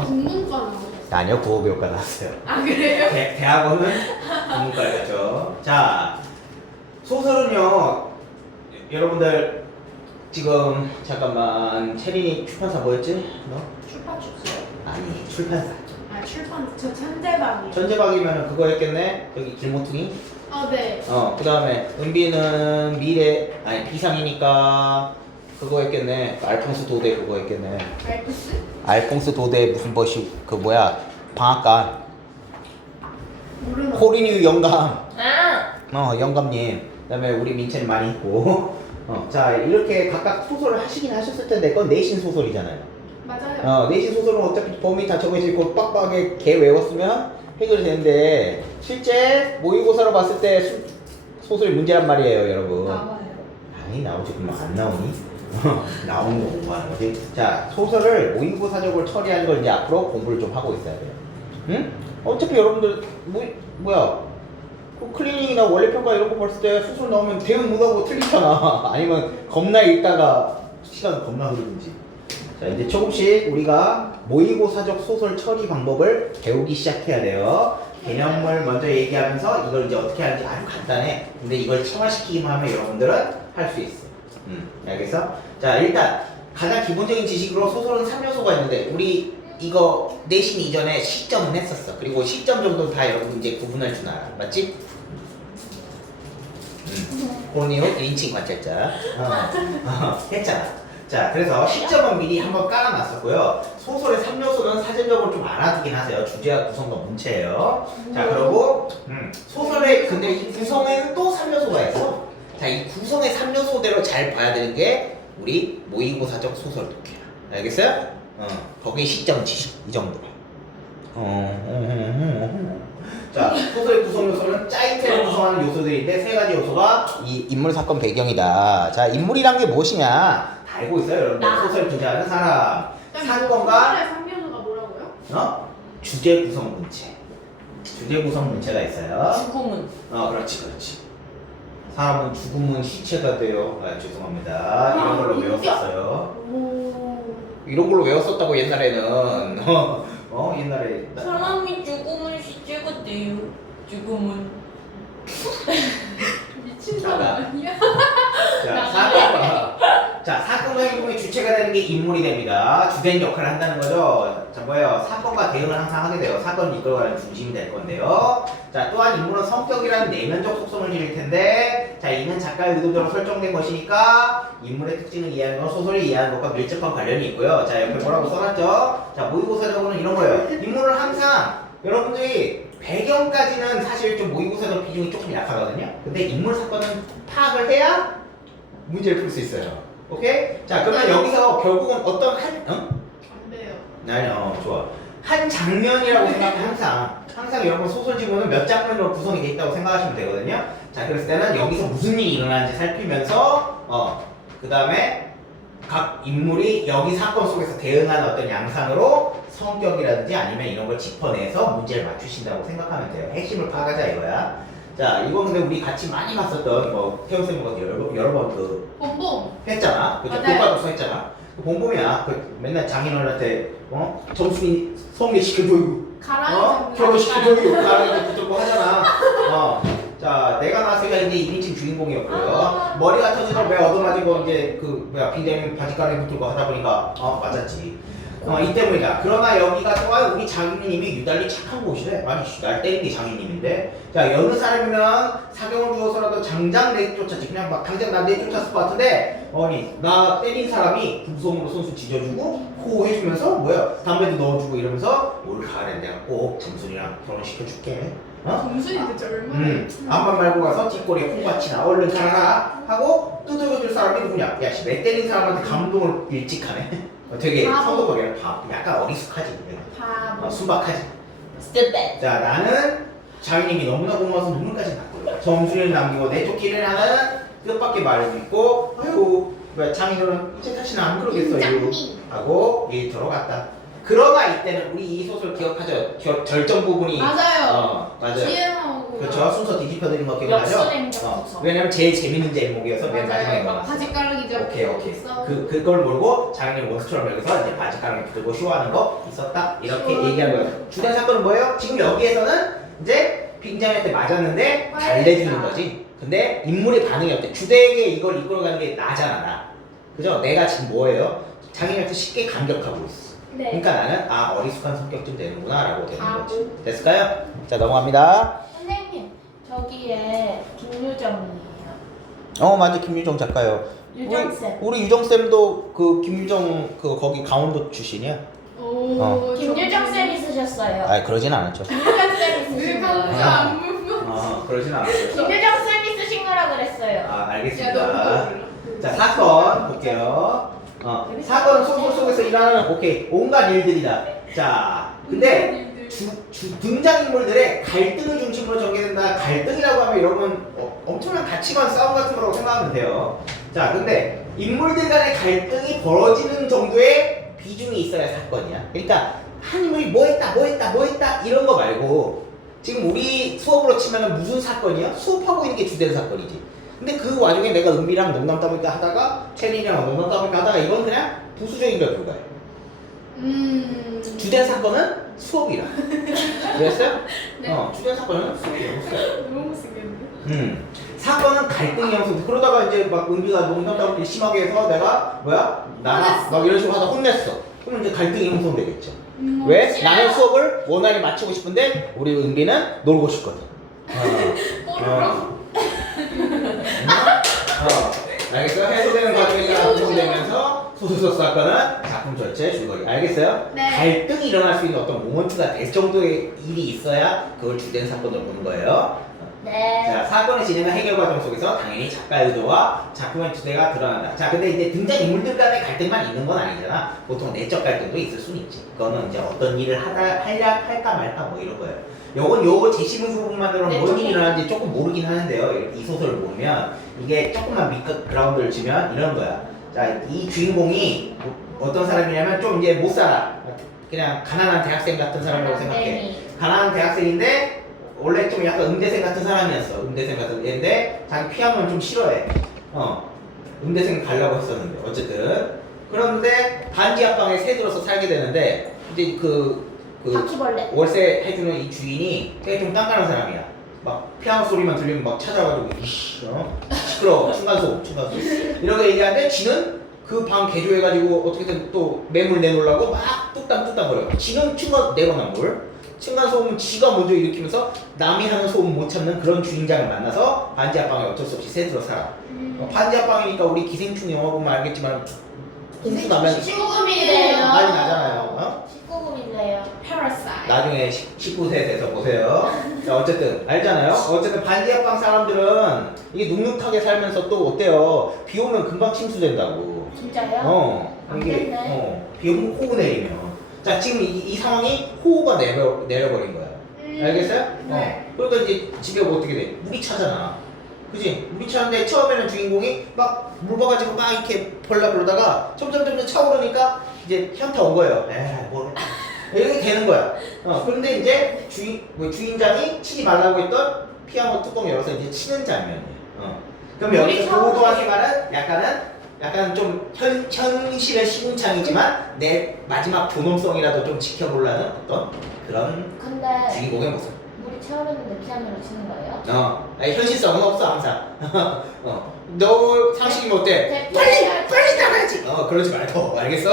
국문과 나오셨어요? 아니요, 국어교육과 나왔어요. 아 그래요? 대학원은 국문과에 갔죠. 자, 소설은요, 여러분들 지금 잠깐만 체린이 출판사 뭐였지? 너? 출판축소요? 아니, 출판사. 아 출판 저 천재방이요. 천재박이면은 그거 했겠네? 여기 길모퉁이? 네. 그 다음에 은비는 비상이니까 그거 했겠네. 알퐁스 도데 그거 했겠네. 알프스? 알퐁스 도데 무슨 버시 그 뭐야 방앗간 모르는. 코리뉴 영감. 아, 영감님. 그다음에 우리 민채는 많이 있고. 자 이렇게 각각 소설을 하시긴 하셨을 텐데 그건 내신 소설이잖아요. 맞아요. 내신 소설은 어차피 범위 다 정해져 있고 빡빡하게 개 외웠으면 해결이 되는데 실제 모의고사로 봤을 때 소설이 문제란 말이에요, 여러분. 나와요. 아니 나오지 그럼 안 나오니? 나오는 거 공부하는 거지. 자 소설을 모의고사적으로 처리하는 걸 이제 앞으로 공부를 좀 하고 있어야 돼요. 응? 어차피 여러분들 뭐야 그 클리닉이나 원래평가 이런 거 봤을 때 소설 나오면 대응 못하고 틀리잖아. 아니면 겁나 읽다가 시간 겁나 흐르든지. 자 이제 조금씩 우리가 모의고사적 소설 처리 방법을 배우기 시작해야 돼요. 개념을 먼저 얘기하면서 이걸 이제 어떻게 하는지 아주 간단해. 근데 이걸 체화시키기만 하면 여러분들은 할 수 있어. 알겠어? 자 일단 가장 기본적인 지식으로 소설은 3요소가 있는데 우리 이거 내신 이전에 시점은 했었어. 그리고 시점 정도는 다 여러분 이제 구분할 줄 알아. 맞지? 본이웃 인칭 관찰자 했잖아. 자 그래서 시점은 미리 한번 깔아놨었고요. 소설의 3요소는 사전적으로 좀 알아두긴 하세요. 주제와 구성과 문체예요. 자 그리고 소설의 근데 이 구성에는 또 3요소가 있어. 자 이 구성의 3요소대로 잘 봐야 되는 게 우리 모의고사적 소설 독해야. 알겠어요? 거기에 시점 지식 이 정도. 자 소설의 구성 요소는 짜임새를 구성하는 요소들인데 세 가지 요소가 이 인물 사건 배경이다. 자 인물이란 게 무엇이냐? 다 알고 있어요, 여러분들. 소설 주제하는 사람. 사건과 소설의 3요소가 뭐라고요? 주제 구성 문체. 주제 구성 문체가 있어요. 죽음은. 그렇지. 사람은 죽으면 시체가 돼요. 죄송합니다. 이런 걸로 외웠었어요. 오. 이런 걸로 외웠었다고 옛날에는. 옛날에. 사람이 죽으면 시체가 돼요. 죽음은. 미친 사람 아니야? 사건과 행동의 주체가 되는 게 인물이 됩니다. 주된 역할을 한다는 거죠. 자, 뭐예요? 사건과 대응을 항상 하게 돼요. 사건을 이끌어가는 중심이 될 건데요. 자, 또한 인물은 성격이라는 내면적 속성을 지닐 텐데, 자, 이는 작가의 의도대로 설정된 것이니까 인물의 특징을 이해하는 건 소설을 이해하는 것과 밀접한 관련이 있고요. 자, 옆에 뭐라고 써놨죠? 자, 모의고사적으로는 이런 거예요. 인물을 항상 여러분들이 배경까지는 사실 좀 모의고사적 비중이 조금 약하거든요. 근데 인물 사건은 파악을 해야 문제를 풀 수 있어요. 오케이? 자, 그러면 여기서 결국은 어떤 안 돼요. 아니요, 좋아. 한 장면이라고 생각해, 항상 여러분 소설 지문은 몇 장면으로 구성이 돼 있다고 생각하시면 되거든요. 자, 그랬을 때는 여기서 무슨 일이 일어나는지 살피면서, 그 다음에 각 인물이 여기 사건 속에서 대응하는 어떤 양상으로 성격이라든지 아니면 이런 걸 짚어내서 문제를 맞추신다고 생각하면 돼요. 핵심을 파악하자 이거야. 자, 이거 근데 우리 같이 많이 봤었던 태훈쌤과 여러 번 봄봄. 했잖아. 그죠? 맞아요. 교과서에서 했잖아. 봄봄이야. 맨날 장인어른한테 정수빈 성례 시켜줘요. 가라앉은 결혼시켜줘요. 가라앉고 붙들고 하잖아. 자, 내가 나왔으니까 이제 1인칭 주인공이었고요. 머리가 터지던 왜 얻어맞은 거 이제 빈대면 바지가랑이 붙들고 하다 보니까 맞았지. 이 때문이다. 그러나 여기가 또한 우리 장인님이 유달리 착한 곳이래. 아니, 날 때린 게 장인님인데. 자, 여느 사람이면 사경을 주어서라도 장장 내쫓았지. 그냥 막 당장 나 내쫓았을 것 같은데, 나 때린 사람이 구성으로 손수 지져주고, 호해주면서, 담배도 넣어주고 이러면서, 올 가을에 내가 꼭 점순이랑 결혼시켜줄게. 정순이 대체 얼마나? 안반 말고 가서 뒷골에 콩밭이나 얼른 가라 하고 두들겨줄 사람이 누구냐? 야, 내 때린 사람한테 감동을 일찍 하네. 되게 성도덕이야. 약간 어리숙하지. 바보. 순박하지. Stupid. 자, 나는 장인님이 너무나 고마워서 눈물까지 났고요. 점수를 남기고 내 쫓기를 하는 뜻밖의 말을 듣고, 아유, 장인어른 이제 다시는 안 그러겠어요. 하고 일터로 갔다. 그러나 이때는 우리 이 소설 기억하죠? 절정 부분이 맞아요. 맞아요. 뒤에 나오고. 그렇죠. 순서 뒤집혀드린 거 기억나죠? 역수행적 왜냐면 제일 재밌는 제목이어서 맨 마지막에 맞아요. 막 나왔어. 바지 깔기 잡고. 오케이. 있어. 그걸 모르고 장인이 원스처럼 여기서 이제 바지가랑이 붙들고 쇼하는 거 있었다 이렇게 쇼. 얘기한 거예요. 주된 사건은 뭐예요? 지금 여기에서는 이제 빙자한테 맞았는데 잘 내주는 거지. 근데 인물의 반응이 어때? 주대에게 이걸 이끌어가는 게 나잖아 나. 그죠? 내가 지금 뭐예요? 장인한테 쉽게 감격하고 있어. 네. 그러니까 나는 어리숙한 성격 좀 되는구나 라고 되는 바보. 거지. 됐을까요? 자 넘어갑니다. 선생님 저기에 김유정이에요. 맞아 김유정 작가요. 유정쌤. 우리 유정쌤도 그 김유정 그 거기 강원도 출신이야. 오. 김유정쌤이 쓰셨어요. 아 그러진 않았죠. 김유정쌤이 쓰신 늘 거예요. 강조 안 물면. 그러진 않았어요. 김유정쌤이 쓰신 거라 그랬어요. 야, 너 알겠습니다. 그거 자 사건 볼게요. 사건 소설 속에서 일어나는 온갖 일들이다. 자 근데 등장인물들의 갈등을 중심으로 전개된다. 갈등이라고 하면 여러분 엄청난 가치관 싸움 같은 거라고 생각하면 돼요. 자 근데 인물들 간의 갈등이 벌어지는 정도의 비중이 있어야 사건이야. 그러니까 한 인물이 뭐 했다 이런 거 말고 지금 우리 수업으로 치면은 무슨 사건이야? 수업하고 있는 게 주된 사건이지. 근데 그 와중에 내가 은비랑 농담 따볼까 하다가 체리랑 농담 따볼까 하다가 이건 그냥 부수적인 결과예요. 주된 사건은 수업이라. 그랬어요? 네. 주된 사건은 수업이야. 너무 쓰겠는데. 사건은 갈등이 형성. 그러다가 이제 막 은비가 농담 따볼 때 심하게 해서 내가 나가 혼냈어. 막 이런 식으로 하다 혼냈어. 그러면 이제 갈등이 형성되겠죠. 왜? 싫어요. 나는 수업을 원활히 마치고 싶은데 우리 은비는 놀고 싶거든. 뽀로로. 알겠어요? 해소되는 과정에 따라 구성되면서 소수적 사건은 작품 전체 줄거리. 알겠어요? 네. 갈등이 일어날 수 있는 어떤 모먼트가 될 정도의 일이 있어야 그걸 주된 사건으로 보는 거예요. 네. 자, 사건의 진행과 해결 과정 속에서 당연히 작가 의도와 작품의 주제가 드러난다. 자, 근데 이제 등장인물들 간의 갈등만 있는 건 아니잖아. 보통 내적 갈등도 있을 수는 있지. 그거는 이제 어떤 일을 할까 말까 뭐 이런 거예요. 요거 제시문서 부분만으로는 뭔 일이 일어나는지 조금 모르긴 하는데요. 이 소설을 보면 이게 조금만 밑그라운드를 치면 이런 거야. 자, 이 주인공이 어떤 사람이냐면 좀 이제 못 살아. 그냥 가난한 대학생 같은 사람이라고 생각해. 가난한 대학생인데 원래 좀 약간 음대생 같은 사람이었어. 음대생 같은 애인데 자기 피아노를 좀 싫어해. 음대생 가려고 했었는데 어쨌든 그런데 반지 앞방에 새들어서 살게 되는데 이제 바퀴벌레. 월세 해주는 이 주인이 되게 좀 깐깐한 사람이야. 막 피아노 소리만 들리면 막 찾아가지고 시끄러워 층간소음 이렇게 얘기하는데 지는 그 방 개조해가지고 어떻게든 또 매물 내놓으려고 막 뚝딱뚝딱 거려. 지는 내려놓은 물 층간소음은 지가 먼저 일으키면서 남이 하는 소음 못 참는 그런 주인장을 만나서 반지 앞방에 어쩔 수 없이 새들어 살아. 반지 앞방이니까 우리 기생충 영화 보면 알겠지만 홍수 나면 19금이래요. 난리 나잖아요. 19금이래요. Parasite. 나중에 19세 돼서 보세요. 자, 어쨌든 알잖아요. 어쨌든 반지 앞방 사람들은 이게 눅눅하게 살면서 또 어때요? 비 오면 금방 침수된다고. 진짜요? 이게 안겠네. 비 오면 호우 내리면. 자, 지금 이 상황이 호우가 내려버린 거야. 알겠어요? 네. 그러니까 이제 집에 어떻게 돼? 물이 차잖아. 그지? 물이 차는데 처음에는 주인공이 막 물 봐가지고 막 이렇게 벌러다가 점점 차오르니까 이제 현타 온 거예요. 모르겠다. 이렇게 되는 거야. 그런데 이제 주인장이 치지 말라고 했던 피아노 뚜껑 열어서 이제 치는 장면이야. 그럼 여기서 보도한 생활은 약간 좀 현실의 시궁창이지만 내 마지막 존엄성이라도 좀 지켜보려는 어떤 그런 근데 주인공의 모습. 물이 채워졌는데 피아노를 치는 거예요? 아니, 현실성은 없어 항상. 너 상식이면 어때? 네, 빨리 나가야지. 그러지 말고 알겠어?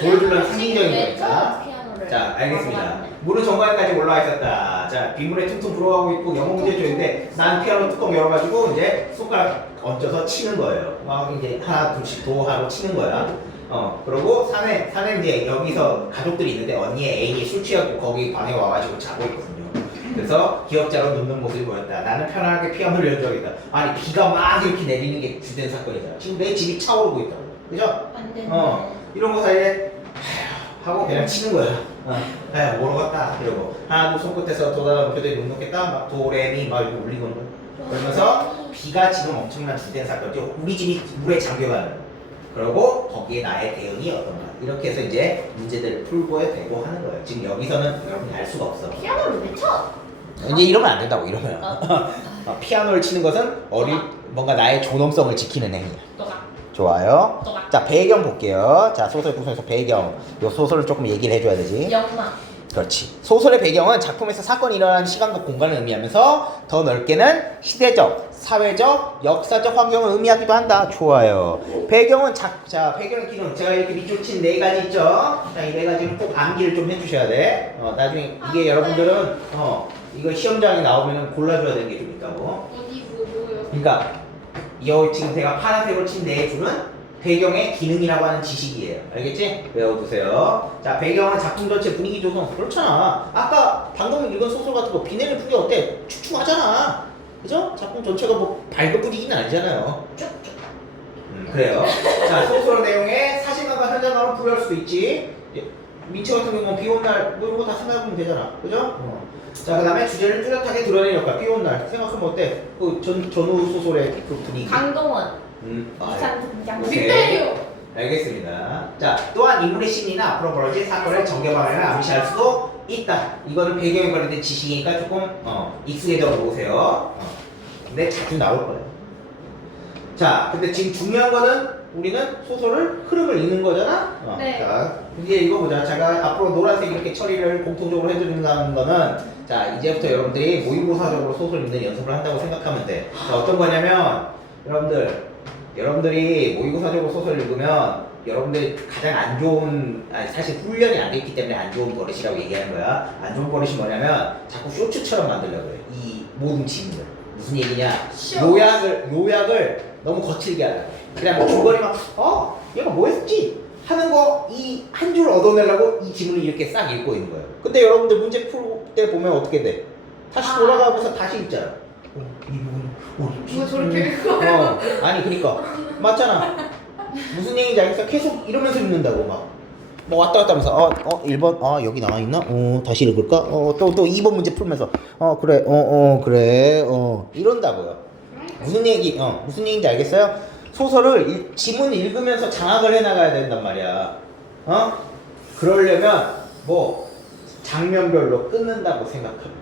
보여주려는 상징적인 왜 거니까. 쳐? 피아노를. 자, 알겠습니다. 맞네. 물은 정관까지 올라와 있었다. 자, 빗물에 퉁퉁 불어가고 있고 영어 문제 조인데 난 피아노 뚜껑 열어가지고 이제 손가락 얹어서 치는 거예요. 막 이제 하나 둘씩 도하고 치는 거야. 그러고 산에 이제 여기서 가족들이 있는데 언니의 애인이 술 취하고 거기 방에 와가지고 자고 있거든요. 그래서 기억자로 눕는 모습이 보였다. 나는 편안하게 피아노를 연주하겠다. 아니 비가 막 이렇게 내리는 게 주된 사건이잖아. 지금 내 집이 차오르고 있다고. 그죠? 안 되네. 이런 거 사이에 하고 그냥 치는 거야. 모르겠다 이러고 하나 둘 손끝에서 도다가 표정이 눅눅했다 막 도레미 막 이렇게 울리고 그러면서 비가 지금 엄청난 주된 사건이죠. 우리 집이 물에 잠겨가는. 그러고 거기에 나의 대응이 어떤가. 이렇게 해서 이제 문제들을 풀고 되고 하는 거예요. 지금 여기서는 여러분이 알 수가 없어. 피아노를 왜 쳐? 이제 이러면 안 된다고 이러면. 피아노를 치는 것은 뭔가 나의 존엄성을 지키는 행위야. 또가. 좋아요. 또가. 자, 배경 볼게요. 자, 소설 구성에서 배경. 요 소설을 조금 얘기를 해줘야 되지. 영마. 그렇지. 소설의 배경은 작품에서 사건이 일어나는 시간과 공간을 의미하면서 더 넓게는 시대적, 사회적, 역사적 환경을 의미하기도 한다. 좋아요. 배경은 자, 배경의 기능. 제가 이렇게 밑줄 친 네 가지 있죠? 자, 이 네 가지는 꼭 암기를 좀 해주셔야 돼. 나중에 이게 여러분들은, 이거 시험장에 나오면 골라줘야 되는 게 좀 있다고. 어디 뭐요? 그러니까, 여 지금 제가 파란색으로 친 네 줄은 배경의 기능이라고 하는 지식이에요. 알겠지? 외워두세요. 자, 배경은 작품 전체 분위기 조성. 그렇잖아. 아까 방금 읽은 소설 같은 거 비 내리는 풍경 어때? 축축하잖아. 그죠? 작품 전체가 뭐 밝은 분위기는 아니잖아요. 쭉쭉. 그래요. 자, 소설 내용에 사실감과 현장감을 부여할 수도 있지. 민채 같은 경우는 비 온 날, 뭐 이런 거 다 생각해보면 되잖아. 그죠? 자, 그 다음에 주제를 뚜렷하게 드러내는 역할. 비 온 날. 생각하면 어때? 그 전후 소설의 그 분위기. 강동원. 아, 이산 등장. 오케이. 빅데이요. 알겠습니다. 자, 또한 인물의 심리나 앞으로 벌어질 사건을 전개방향을 암시할 수도 있다. 이거는 배경에 관련된 지식이니까 조금 익숙해져 보세요. 근데 자주 나올 거예요. 자, 근데 지금 중요한 거는 우리는 소설을 흐름을 읽는 거잖아. 네. 자, 이제 이거 보자. 제가 앞으로 노란색 이렇게 처리를 공통적으로 해드린다는 거는 자, 이제부터 여러분들이 모의고사적으로 소설 읽는 연습을 한다고 생각하면 돼. 자, 어떤 거냐면 여러분들이 모의고사적으로 소설 읽으면 여러분들이 가장 안 좋은, 사실 훈련이 안 돼 있기 때문에 안 좋은 버릇이라고 얘기하는 거야. 안 좋은 버릇이 뭐냐면 자꾸 쇼츠처럼 만들려고 그래. 이 모든 질문을. 무슨 얘기냐? 요약을 너무 거칠게 하려고 그래. 그냥 뭐 줄거리 막, 얘가 뭐 했지? 하는 거 이 한 줄 얻어내려고 이 지문을 이렇게 싹 읽고 있는 거예요. 근데 여러분들 문제 풀 때 보면 어떻게 돼? 다시 돌아가면서 다시 읽잖아. 이 부분 누가 저렇게 읽어요? 아니 그러니까 맞잖아. 무슨 얘기인지 알겠어? 계속 이러면서 읽는다고 막 왔다 갔다 하면서 1번 여기 나와 있나? 다시 읽을까? 또 2번 문제 풀면서 그래 그래 이런다고요. 무슨 얘기인지 알겠어요? 소설을 지문 읽으면서 장악을 해 나가야 된단 말이야. 그러려면 뭐 장면별로 끊는다고 생각하면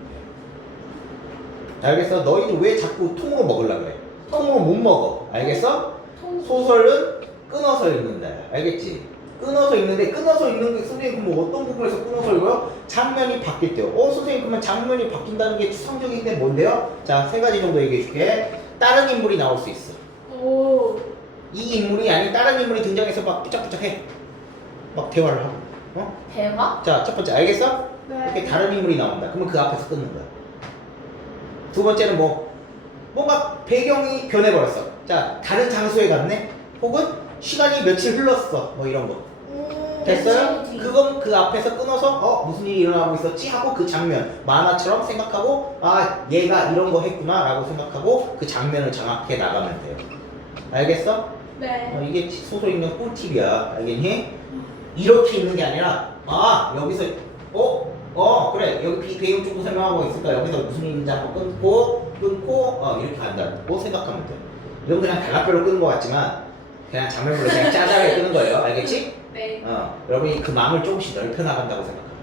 돼. 알겠어? 너희들 왜 자꾸 통으로 먹으려고 그래? 통으로 못 먹어. 알겠어? 소설은 끊어서 읽는다. 알겠지? 끊어서 읽는데 끊어서 읽는 게 선생님 그럼 어떤 부분에서 끊어서 읽어요? 장면이 바뀔 때요. 선생님 그러면 장면이 바뀐다는 게 추상적인 게 뭔데요? 자, 세 가지 정도 얘기해 줄게. 다른 인물이 나올 수 있어. 오. 이 인물이 아닌 다른 인물이 등장해서 막 뿌짝뿌짝해. 막 대화를 하고. 대화? 자, 첫 번째 알겠어? 네. 이렇게 다른 인물이 나온다. 그러면 그 앞에서 끊는 거야. 두 번째는 뭔가 배경이 변해버렸어. 자, 다른 장소에 갔네? 혹은 시간이 며칠 흘렀어. 뭐 이런 거. 됐어요? 그건 그 앞에서 끊어서 무슨 일이 일어나고 있었지? 하고 그 장면 만화처럼 생각하고 얘가 이런 거 했구나 라고 생각하고 그 장면을 장악해 나가면 돼요. 알겠어? 네. 이게 소설 읽는 꿀팁이야. 알겠니? 이렇게 읽는 게 아니라 여기서 그래 여기 배경 쪽도 설명하고 있으니까 여기서 무슨 일인지 한번 끊고 이렇게 간다고 생각하면 돼. 이건 그냥 단락별로 끄는 것 같지만 그냥 장면별로 그냥 짜잘하게 끄는 거예요. 알겠지? 네. 여러분이 그 마음을 조금씩 넓혀 나간다고 생각합니다.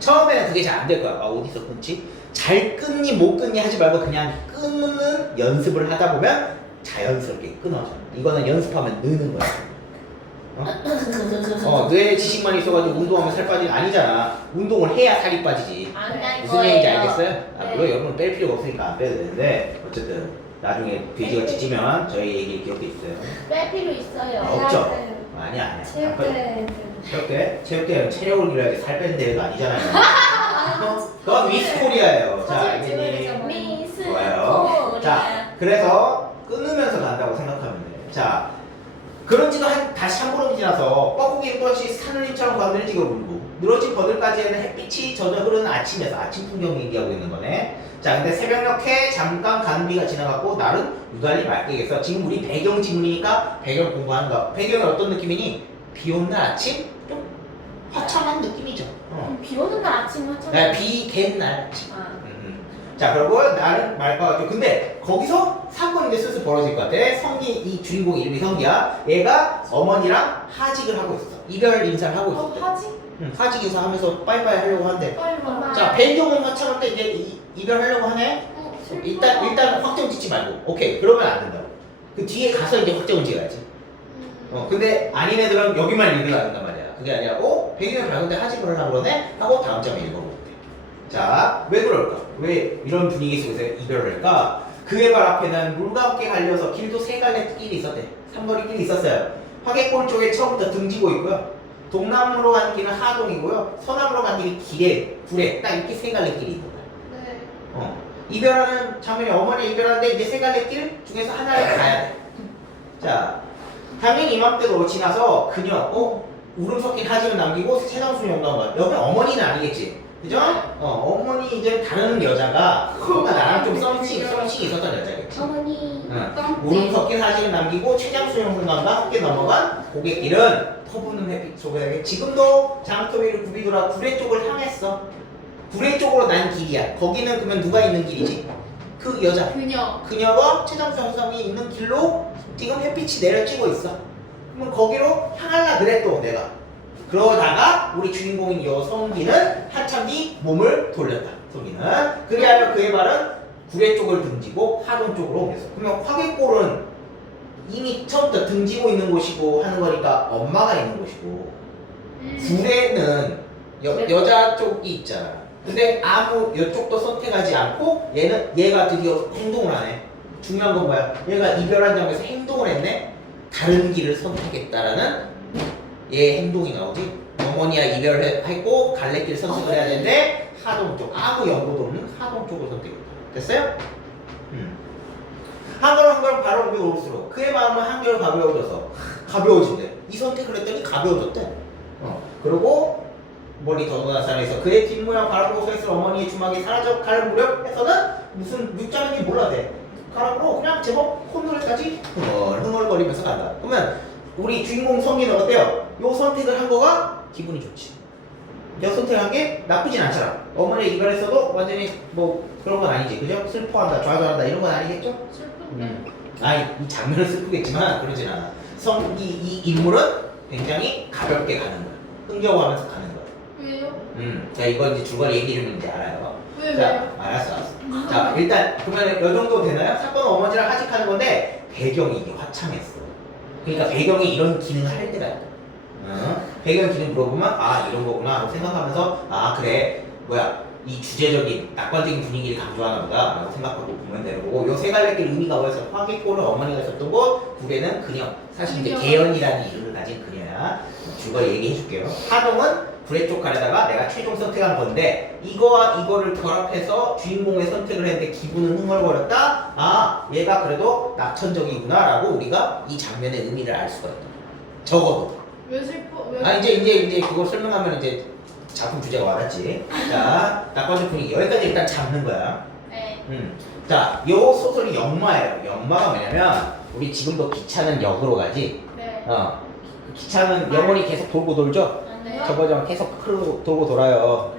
처음에는 그게 잘 안 될 거야. 어디서 끊지? 잘 끊니 못 끊니 하지 말고 그냥 끊는 연습을 하다 보면 자연스럽게 끊어져. 이거는 연습하면 느는 거야. 뇌에 지식만 있어가지고 운동하면 살 빠지는 아니잖아. 운동을 해야 살이 빠지지. 안할 무슨 얘기인지 거예요. 알겠어요? 네. 물론 여러분 뺄 필요가 없으니까 안 빼도 되는데 어쨌든 나중에 돼지가 짖으면 저희 얘기 기억해 주세요. 뺄 필요 있어요. 없죠? 아니야. 체육대회 체력을 길러야 돼. 살 빼는 대회가 아니잖아요. 그건 미스 코리아예요. 자, 알겠니? 미스 좋아요. 코리아. 자, 그래서 끊으면서 간다고 생각하면 돼. 자, 그런 지도 다시 한 보름 지나서 뻐꾸기 입것이 산울림처럼 건드리지가 울고 늘어진 버들까지에는 햇빛이 젖어 흐르는 아침에서 아침 풍경 얘기하고 있는 거네. 자, 근데 새벽녘에 잠깐 가는 비가 지나갔고 날은 유달리 맑게겠어. 지금 우리 배경 지문이니까 배경 공부하는 거. 배경이 어떤 느낌이니? 비 오는 날 아침? 좀 화창한 느낌이죠. 비 오는 날 아침 화창. 비 갠 날 아침. 아. 자, 그리고 나는 맑과 같죠. 근데 거기서 사건이 이제 슬슬 벌어질 것 같아. 이 주인공 이름이 성기야. 얘가 어머니랑 하직을 하고 있어. 이별 인사를 하고 있어. 하지? 하직 인사하면서 빠이빠이 하려고 한대. 빨리 자, 벤종은 화창할 때 이제 이별하려고 하네. 일단 확정 짓지 말고. 오케이, 그러면 안 된다고. 그 뒤에 가서 이제 확정을 지어야지. 근데 아닌 애들은 여기만 읽으려 한단 말이야. 그게 아니라, 백일을 밝은데 하직을 하려고 그러네? 하고 다음 장에 읽어보면 돼. 자, 왜 그럴까? 왜 이런 분위기 속에서 이별을 할까? 그의 발 앞에는 물과 함께 갈려서 길도 세 갈래 길이 있었대. 삼거리 길이 있었어요. 화개골 쪽에 처음부터 등지고 있고요. 동남으로 가는 길은 하동이고요. 서남으로 가는 길이 길에, 굴에 딱 이렇게 세 갈래 길이 있는 거야. 네. 이별하는 장면이 어머니 이별하는데 이제 세 갈래 길 중에서 하나를 가야 돼. 자, 당연히 이맘때로 지나서 그녀, 울음 섞인 하지는 남기고 세상순이 온다는 거야. 여기 어머니는 아니겠지. 그죠? 어머니 이제 다른 여자가 뭔가 나랑 좀 썸씽이 있었던 여자겠지. 어머니. 울음 섞인 사진을 남기고 최장수 형님과 함께 넘어간 고갯길은 퍼부는 햇빛 속에 지금도 장터위를 굽이돌아 구례 쪽을 향했어. 구례 쪽으로 난 길이야. 거기는 그러면 누가 있는 길이지? 그 여자. 그녀가 최장수 형님이 있는 길로 지금 햇빛이 내려지고 있어. 그러면 거기로 향할라 그래 또 내가. 그러다가 우리 주인공인 여 성기는 한참 뒤 몸을 돌렸다. 성기는. 그리하여 그의 발은 구례 쪽을 등지고 하동 쪽으로 옮겼어. 그러면 화개골은 이미 처음부터 등지고 있는 곳이고 하는 거니까 엄마가 있는 곳이고 구례는 여자 쪽이 있잖아. 근데 아무 이쪽도 선택하지 않고 얘가 드디어 행동을 하네. 중요한 건 뭐야? 얘가 이별한 장면에서 행동을 했네. 다른 길을 선택했다라는 얘 행동이 나오지. 어머니와 이별했고 갈래길 선택을 해야 되는데 하동 쪽 아무 연고도 없는 하동 쪽을 선택했다. 됐어요? 한 걸음 바로 옮겨 올수록 그의 마음은 한결 가벼워진대. 이 선택을 했더니 가벼워졌대. 그리고 멀리 더더나 산에서 그의 뒷모양 바라보고 서있을 어머니의 주막이 사라져 가는 무렵에서는 무슨 뮤자인지 몰라대. 가라고 그냥 제법 콧노래까지 흥얼거리면서 간다. 그러면 우리 주인공 성기는 어때요? 요 선택을 한 거가 기분이 좋지. 요 선택한 게 나쁘진 않잖아. 어머니 이별했어도 완전히 뭐 그런 건 아니지, 그죠? 슬퍼한다, 좌절한다 이런 건 아니겠죠? 아니 이 장면은 슬프겠지만 그러진 않아. 성기 이 인물은 굉장히 가볍게 가는 거야. 흥겨워하면서 가는 거야. 왜요? 자 이거 이제 줄거리 얘기를 이제 알아요. 왜요? 자, 알았어. 자 일단 그러면 이 정도 되나요? 사건은 어머니랑 하직하는 건데 배경이 이게 화창했어. 그러니까 배경이 이런 기능을 할 때가 있다. 배경 기능 물어보면 이런 거구나 라고 생각하면서 그래 이 주제적인 낙관적인 분위기를 강조하나 보다 라고 생각하고 보면 되고 요 세 갈래 길 의미가 뭐였어? 화개골은 어머니가 있었던 곳, 구례는 그녀. 사실 이제 개연이라는 이름을 가진 그녀야. 줄거리 얘기해 줄게요. 하동은 구례 쪽 가려다가 내가 최종 선택한 건데 이거와 이거를 결합해서 주인공의 선택을 했는데 기분은 흥얼거렸다. 얘가 그래도 낙천적이구나 라고 우리가 이 장면의 의미를 알 수가 있다. 적어도. 왜 슬퍼? 이제 그거 설명하면 이제 작품 주제가 와닿지. 자, 낙관적 분위기 여기까지 일단 잡는 거야. 네. 자, 요 소설이 연마예요. 연마가 뭐냐면 우리 지금도 기차는 역으로 가지. 네. 기차는 영원히 계속 돌고 돌죠. 네. 저거죠. 계속 돌고 돌아요.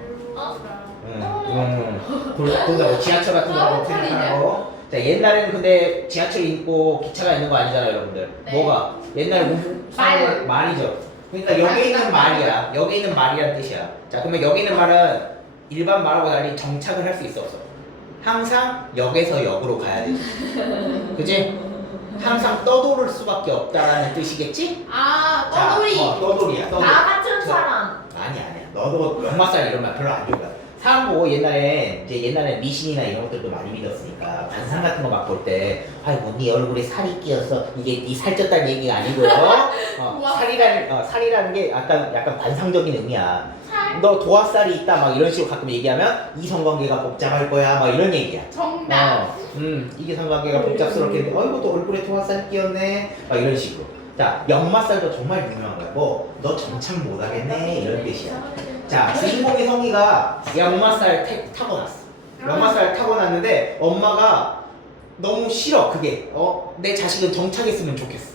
돌고 지하철 같은 거 생각하고. 자, 옛날에는 근데 지하철이 있고 기차가 있는 거 아니잖아요, 여러분들. 네. 뭐가? 옛날에 무슨 말이죠. 그러니까 여기 있는 말이야. 여기 있는 말이란 뜻이야. 자, 그러면 여기 있는 말은 일반 말하고 달리 정착을 할 수 있어 없어? 항상 역에서 역으로 가야 되지. 그치? 항상 떠도를 수밖에 없다라는 뜻이겠지? 떠돌이. 자, 떠돌이야. 떠돌이. 나 같은 사람. 아니야. 너도 역마살 이런 말 별로 안 좋아. 사람 보고 옛날에 미신이나 이런 것들도 많이 믿었으니까 관상 같은 거 막 볼 때 아이고 네 얼굴에 살이 끼어서 이게 네 살쪘다는 얘기가 아니고요. 살이라는 게 약간 관상적인 의미야. 너 도화살이 있다 막 이런 식으로 가끔 얘기하면 이성관계가 복잡할 거야 막 이런 얘기야. 정답. 이게 성관계가 복잡스럽게 했는데 어이구 너 얼굴에 도화살 끼었네 막 이런 식으로. 자, 역마살도 정말 유명한 거야. 너 정착 못하겠네 이런 뜻이야. 자, 주인공의 성희가 역마살 타고났어. 역마살 타고났는데 엄마가 너무 싫어 그게. 내 자식은 정착했으면 좋겠어.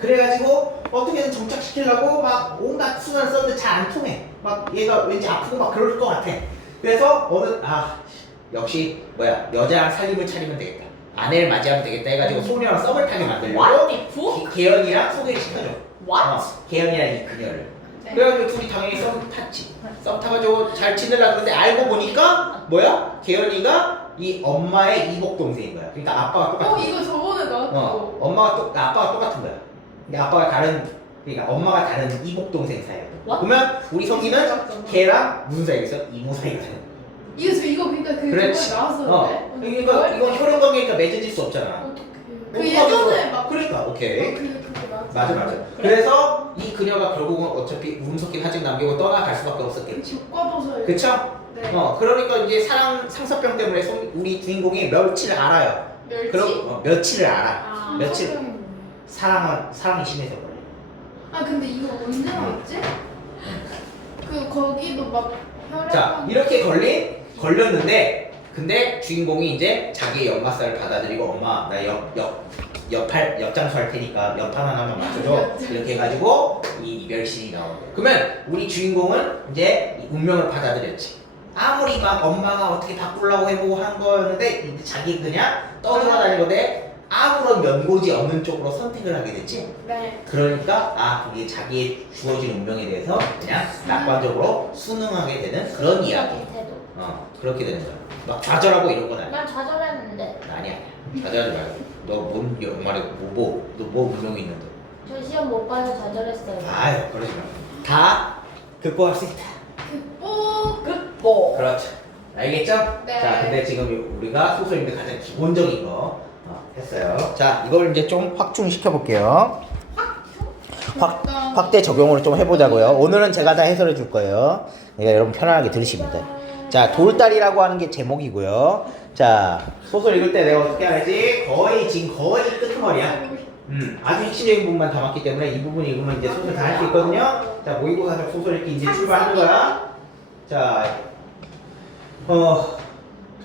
그래가지고 어떻게든 정착시키려고 막 온갖 수단을 썼는데 잘 안 통해. 막 얘가 왠지 아프고 막 그럴 것 같아. 그래서 역시 여자랑 살림을 차리면 되겠다. 아내를 맞이하면 되겠다 해가지고 소녀랑 썸을 타게 만들려고 개연이랑 소개를 시켜줘. What? 계연이랑 이 그녀를. 네. 그래가지고 둘이 당연히 썸 탔지. 썸 타가지고 잘 지내려 그러는데 알고 보니까 뭐야? 계연이가 이 엄마의 이복 동생인 거야. 그러니까 아빠가 똑같은 거야. 이거 저번에 나왔고. 아빠가 똑같은 거야. 근데 아빠가 그러니까 엄마가 다른 이복 동생 사이였던 거야. What? 그러면 우리 성기는 걔랑 무슨 사이겠어? 이모 사이가 되는 거야. 이거 그러니까 그 그렇지. 저번에 나왔었는데. 그러니까 이건 혈연 관계니까 맺어질 수 없잖아. 어떡해. 뭐 그 예전에 막. 그러니까 오케이. 그게 나왔어. 맞아. 그래서 이 그녀가 결국은 어차피 울음 섞인 하직 남기고 떠나갈 수밖에 없었겠지. 교과도서에. 그쵸? 네. 그러니까 이제 상사병 때문에 우리 주인공이 며칠을 알아요. 멸치? 그럼 며칠을 알아. 아, 며칠. 성병이 뭐예요? 사랑이 심해서 그래. 아 근데 이거 언제 나왔지? 그 거기도 막 혈액. 자, 이렇게 걸렸는데, 근데 주인공이 이제 자기의 역마살을 받아들이고, 엄마, 나 역장수 할 테니까 옆판 하나만 맞춰줘. 이렇게 해가지고, 이 이별신이 나오는 거야. 그러면 우리 주인공은 이제 이 운명을 받아들였지. 아무리 막 엄마가 어떻게 바꾸려고 해보고 한 거였는데, 이제 자기 그냥 떠돌아다니는데, 아무런 면고지 없는 쪽으로 선택을 하게 됐지. 네. 그러니까 그게 자기의 주어진 운명에 대해서 그냥 낙관적으로 순응하게 되는 그런 이야기. 태도. 그렇게 되는 거야. 막 좌절하고 이런 건 아니야. 난 좌절했는데. 아니야. 좌절하지 말고. 너뭔 말해? 너뭐 운명이 있는데? 저 시험 못 봐서 좌절했어요. 아유, 그러지 마. 다 극복할 수 있다. 극복. 그렇죠. 알겠죠? 네. 자, 근데 지금 우리가 소설인데 가장 기본적인 거 했어요. 자, 이걸 이제 좀 확충시켜 볼게요. 확대 적용을 좀 해보자고요. 오늘은 제가 다 해설해 줄 거예요. 그러니까 여러분 편안하게 들으시면 돼요. 자, 돌다리라고 하는 게 제목이고요. 자, 소설 읽을 때 내가 어떻게 하지? 지금 거의 끄트머리야. 아주 핵심적인 부분만 담았기 때문에 이 부분 읽으면 이제 소설 다 할 수 있거든요. 자, 모의고사적 소설 읽기 이제 출발하는 거야. 자,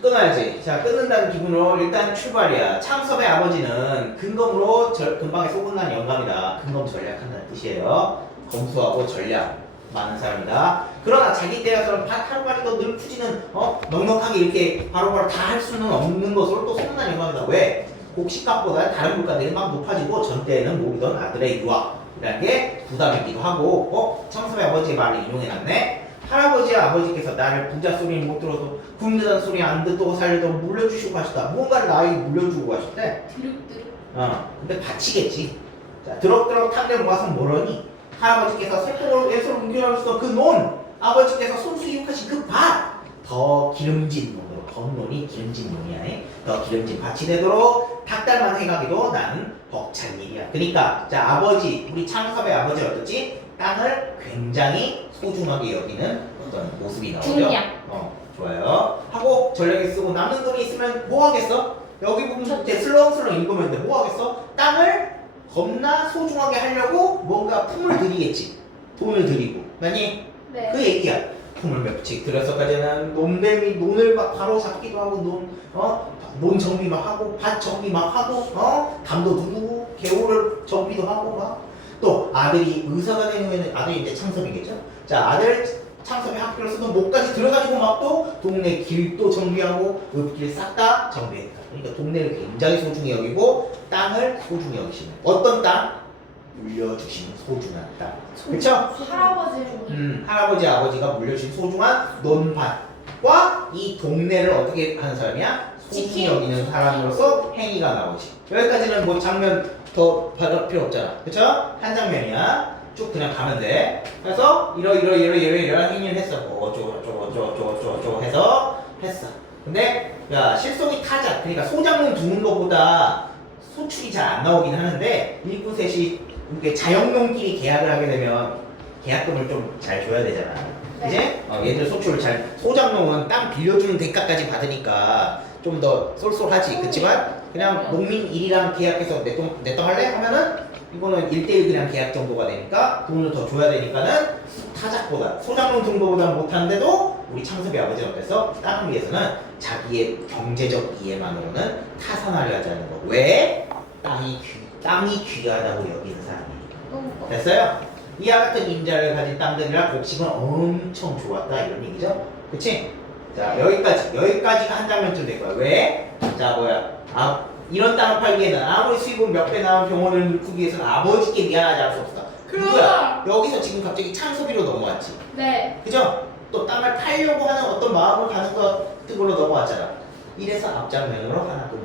끊어야지. 자, 끊는다는 기분으로 일단 출발이야. 창섭의 아버지는 근검으로 근방에 소문난 영감이다. 근검 전략한다는 뜻이에요. 검소하고 전략 많은 사람이다. 그러나 자기 때에서는 하루빨리 더 늙지는 넉넉하게 이렇게 바로바로 다 할 수는 없는 것으로 또 소문난 영감이다. 왜? 곡식값보다 다른 물가들이 막 높아지고 전 때에는 모이던 아들의 유학이라는 게 부담이기도 하고 창섭의 아버지의 말을 인용해놨네. 할아버지와 아버지께서 나를 부자 소리는 못 들어도 굶는 소리 안 듣고 살려도 물려주시고 가셨다. 무언가를 나에게 물려주고 가셨대. 드륵드륵. 근데 바치겠지. 자, 드럭드럭 탕을 모아서 뭐러니? 할아버지께서 새똥을 애서로 옮겨나오시던 그 논, 아버지께서 손수 이육하신 그 밭, 더 기름진 논으로, 겉논이 기름진 논이야. 더 기름진 밭이 되도록 닭달만 해가기도 나는 벅찬 일이야. 그러니까 자, 아버지, 우리 창섭의 아버지는 어떻지? 땅을 굉장히 소중하게 여기는 어떤 모습이 나오죠. 중량. 좋아요. 하고 전략에 쓰고 남는 돈이 있으면 뭐 하겠어? 여기 보면 이제 슬렁슬렁 읽으면 돼. 뭐 하겠어? 땅을 겁나 소중하게 하려고 뭔가 품을 들이겠지. 돈을 들이고. 아니? 네. 그 얘기야. 품을 몇씩 들여서까지는 논을 막 바로 잡기도 하고 논 정비 막 하고 밭 정비 막 하고 담도 누르고 개울을 정비도 하고 막 또 아들이 의사가 된 후에는 아들이 이제 창섭이겠죠. 자, 아들 창섭이 학교를 쓰던 목까지 들어가지고 막 또 동네 길도 정비하고 읍길 싹 다 정비했다. 그러니까 동네를 굉장히 소중히 여기고 땅을 소중히 여기시는 어떤 땅? 물려주신 소중한 땅. 그쵸? 할아버지. 할아버지 아버지가 물려주신 소중한 논밭과 이 동네를 어떻게 하는 사람이야? 소중히 여기는 사람으로서 행위가 나오지. 여기까지는 뭐 장면 더 필요 없잖아. 그쵸? 한 장면이야. 쭉 그냥 가면 돼. 그래서 이러한 행위를 했어. 어쩌고 해서 했어. 근데 야, 실속이 타작. 그러니까 소장농 두는 것보다 소출이 잘 안 나오긴 하는데 일꾼셋이 이렇게 자영농끼리 계약을 하게 되면 계약금을 좀 잘 줘야 되잖아. 그지? 얘들 소장농은 땅 빌려주는 대가까지 받으니까 좀 더 쏠쏠하지. 그렇지만 그냥 농민 일이랑 계약해서 내 돈 할래? 하면은 이거는 1대1 그냥 계약 정도가 되니까 돈을 더 줘야 되니까는 타작보다 소장농 등록보다 못하는데도 우리 창섭의 아버지는 어땠어? 땅을 위해서는 자기의 경제적 이해만으로는 타산하려 하지 않는 거. 왜? 땅이 귀하다고 여기는 사람이에요. 됐어요? 이와 같은 임자를 가진 땅들이라 곡식은 엄청 좋았다 이런 얘기죠. 그치? 자, 여기까지가 한 장면쯤 될 거야. 왜? 자, 이런 땅을 팔기에는 아무리 수입은 몇 배 나온 병원을 늙기 위해서는 아버지께 미안하지 않을 수 없다. 누구야? 여기서 지금 갑자기 창소비로 넘어왔지. 네. 그죠? 또 땅을 팔려고 하는 어떤 마음을 가는 것으로 넘어왔잖아. 이래서 앞장면으로 하나 더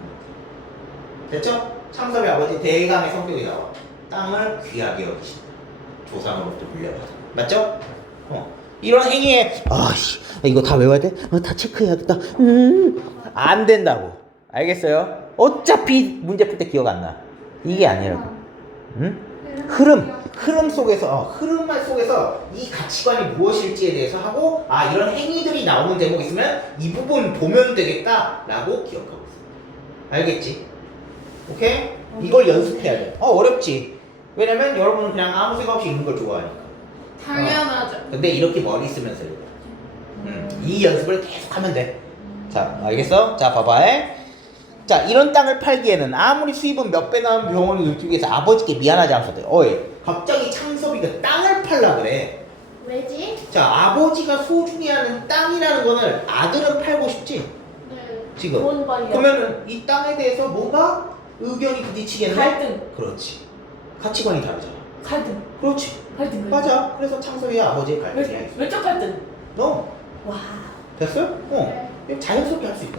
됐죠? 창섭의 아버지 대강의 성격이 나와. 땅을 귀하게 여기신다. 조상으로부터 물려받아. 맞죠? 이런 행위에 아씨 이거 다 외워야 돼? 다 체크해야겠다. 안 된다고. 알겠어요? 어차피 문제 풀 때 기억 안 나. 이게 아니라고. 응? 흐름 속에서 흐름만 속에서 이 가치관이 무엇일지에 대해서 하고 이런 행위들이 나오는 제목이 있으면 이 부분 보면 되겠다라고 기억하고 있어. 알겠지? 오케이? 이걸 연습해야 돼. 어렵지. 왜냐면 여러분은 그냥 아무 생각 없이 읽는 걸 좋아하니까. 당연하죠. 근데 이렇게 머리 쓰면서 읽어. 이 연습을 계속 하면 돼. 자, 알겠어? 자, 봐봐. 자, 이런 땅을 팔기에는 아무리 수입은 몇 배 나온 병원을 늘기 위해서 아버지께 미안하지 않았대. 갑자기 창섭이가 땅을 팔라 그래. 왜지? 자, 아버지가 소중히 하는 땅이라는 거는 아들은 팔고 싶지? 네. 지금. 돈 벌려. 그러면은 이 땅에 대해서 뭔가 의견이 부딪히겠네? 갈등. 그렇지. 가치관이 다르잖아. 갈등. 그렇지. 갈등. 맞아. 그래서 창섭이와 아버지의 갈등이야. 외적 갈등. 너 와. 됐어요? 네. 자연스럽게 할 수 있다.